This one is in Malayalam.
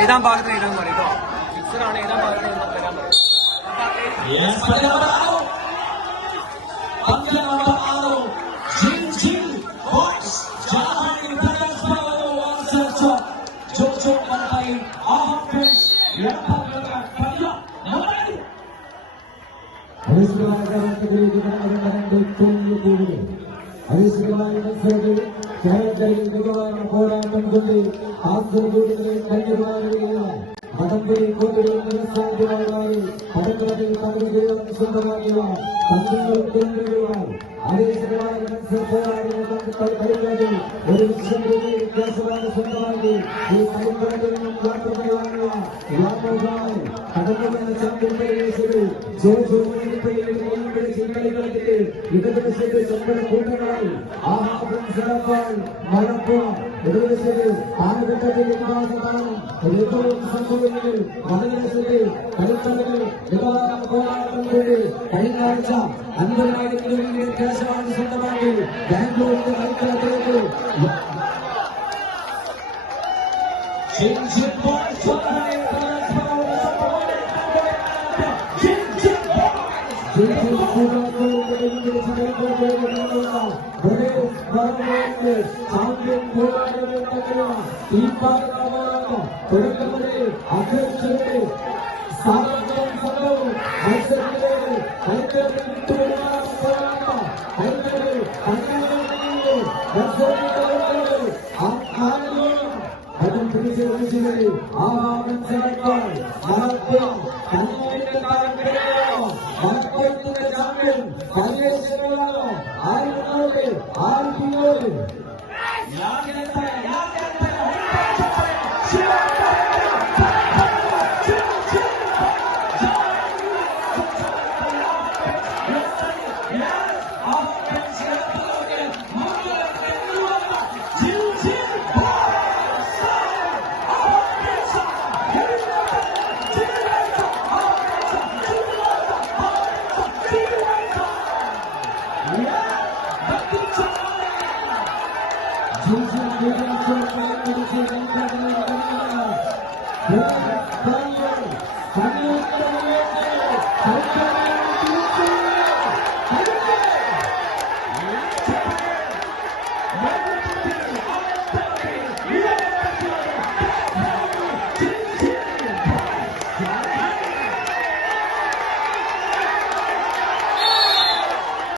എഴുതാൻ പാകത്തിന് എഴുതാൻ പറയും കേട്ടോ. ഫിക്സറാണ്, എഴുതാൻ പാകത്തിന് തരാൻ പറയും. പോരാട്ടം കൊണ്ട് ആസ്വദികളെ കണ്ടുപോകുകയില്ല. വടംവലി കൊണ്ടുവരുന്ന സാധ്യതകളായി പടക്കളത്തിൽ പകരുകയും സ്വന്തമാക്കിയ തന്ത്രങ്ങളും കേന്ദ്രങ്ങളുമായി ആവേശകരമായ കളികളിൽ ഒരു ലക്ഷം രൂപ വ്യത്യാസമാണ് സ്വന്തമാക്കി ഈ കളിക്കളത്തിൽ നിന്നും യാത്ര പറയുവാനുള്ള യാത്രകളായി കടന്നുവന്ന ചാമ്പ്യൻപേശിൽ കളികളത്തിൽ ഇടതുവശത്ത് ചമ്പട കൂട്ടങ്ങളായി ആഹാരം മലപ്പുറം ഇടതുവശത്ത് ആനഘട്ടത്തിൽ വിഭാഗമാണ് ഏറ്റവും സംഭവങ്ങളിൽ വടതുവശത്ത് കളിക്കളത്തിൽ വിഭാഗം പോരാട്ടം കൊണ്ട് കഴിഞ്ഞ ആഴ്ച 50,000 രൂപയുടെ ക്യാഷാണ് സ്വന്തമാക്കി ബാംഗ്ലൂരിന്റെ കളിക്കളത്തിലേക്ക് ഈ തുടക്കമുതലേ അധ്യക്ഷരുടെ സാധനവും സംഘവും മത്സരത്തിലേക്ക് കളിക്കളത്തിൽ വിട്ടുകൊടുക്കാൻ പോരാട്ടം കളികളിൽ അതും പിടിച്ച് വിളിച്ചുകളി ആഹാരം മലപ്പുറത്തിന്റെ ചാമ്പ്യൻ കൈയേശങ്ങളാണോ ആരും ആരും